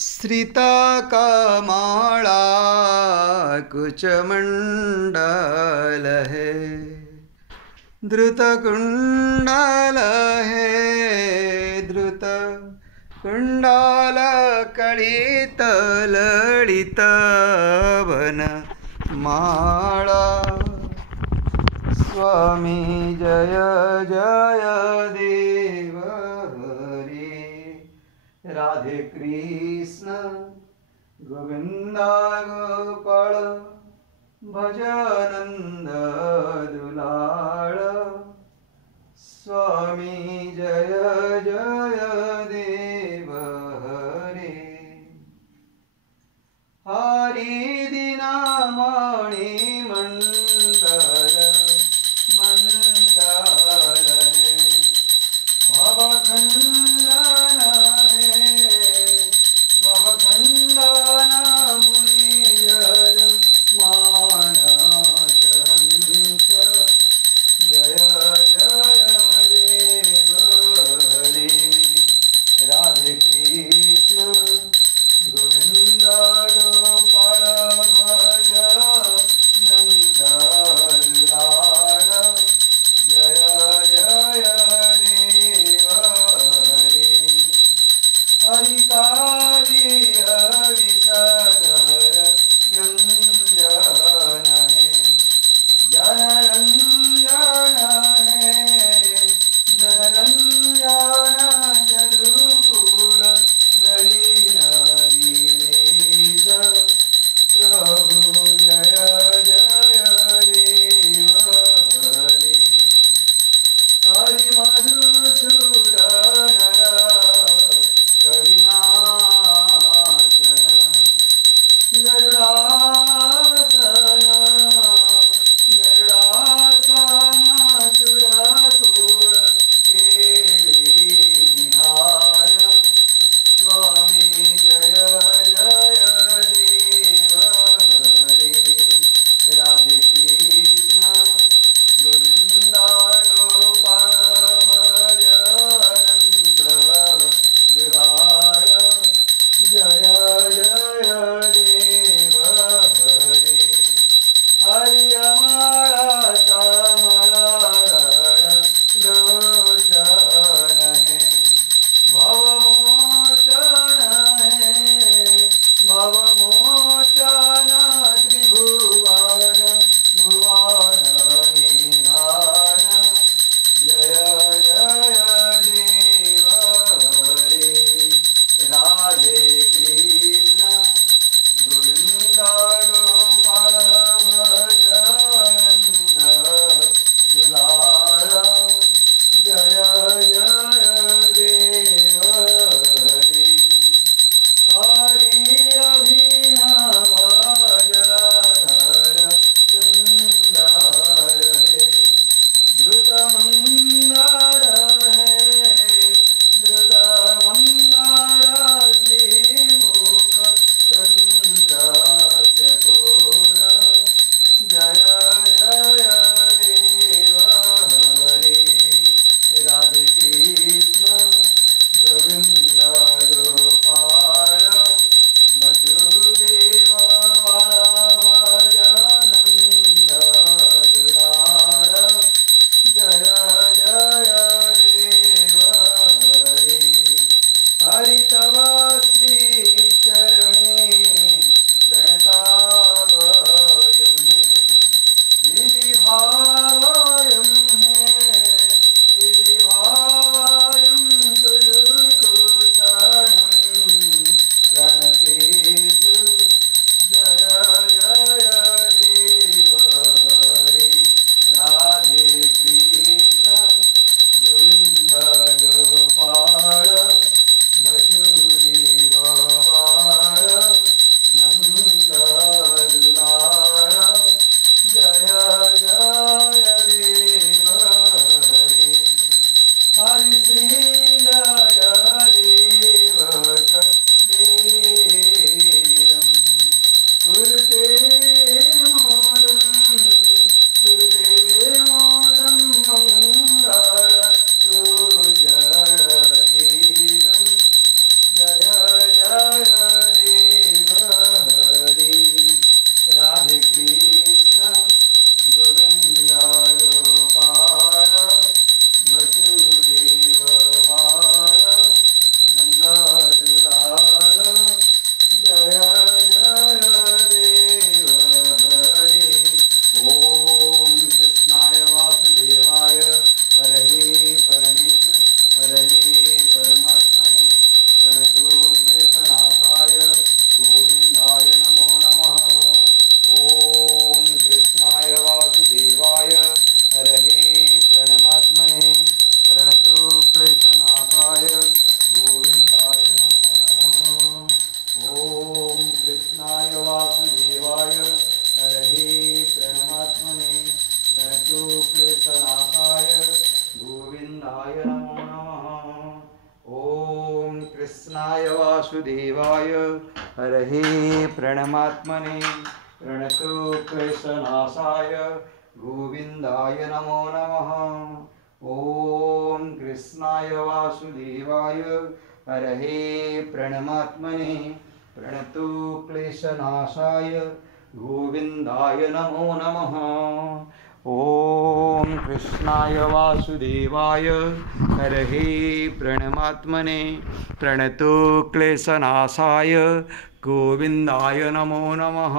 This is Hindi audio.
श्रितकमला कुचमंडल है, धृतकुंडल है, धृत कुंडल कलित ललित वन माला। स्वामी जय जय देव हरि, राधे कृष्ण गोविंदा गोपाल, भजनंद दुलाल। स्वामी जय जय देव हरि, हरि दीनामणि मंडल मंडल है, भवखंडन है, भवखंडन मुनिजन मानस हंस। जय जय देव हरि, राधे कृष्ण गोविंद गोपाल, भज नंद दुलाल। जय जय देव हरि, हरि काली हरिशधर व्यंजन है, जनरंजन है, जनरंजन यदुकुल नलिन दीनेश। प्रभु जय जय देव हरि, हरि मधुसूदन कविनाशन, गरुडासन गरुडासन सुरकुल केळी निधान। स्वामी जय जय देव हरि, राधे कृष्ण गोविंदा गोपाल, भजनंद दुलाल। जय जय देव हरि, हरि अमर कमल लोचन है, भवमोचन है, भवमोचन त्रिभुवन भुवन निधान। जय जय देव हरि, राधे कृष्ण गोविंदा गोपाल, भजनंद दुलाल। जय जय देव हरि, हरि अभिनव जलधर सुंदर है, द्रुतमंदर है, द्रुतमंदर श्रीमुख चंद्र चकोर। जय जय देव हरि, राधे कृष्ण गोविंद गोपाल, वसुदेव भजनंद दुलाल। जय जय देव हरि, हरि तव श्री चरणे प्रणतावयं है, इति भावयं है, इति भावयं कुरुकुशलं प्रणतेषु। जय जय देव हरि, राधे कृष्ण गोविंद गोपाल, वसुदेव कृष्णाय वासुदेवाय हरये प्रणमात्मने प्रणतो क्लेशनाशाय गोविन्दाय नमो नमः। ॐ कृष्णाय वासुदेवाय हरये प्रणमात्मने प्रणतो क्लेशनाशाय गोविन्दाय नमो नमः। ॐ कृष्णाय वासुदेवाय हरये प्रणमात्मने प्रणतो क्लेशनाशाय गोविन्दाय नमो नमः।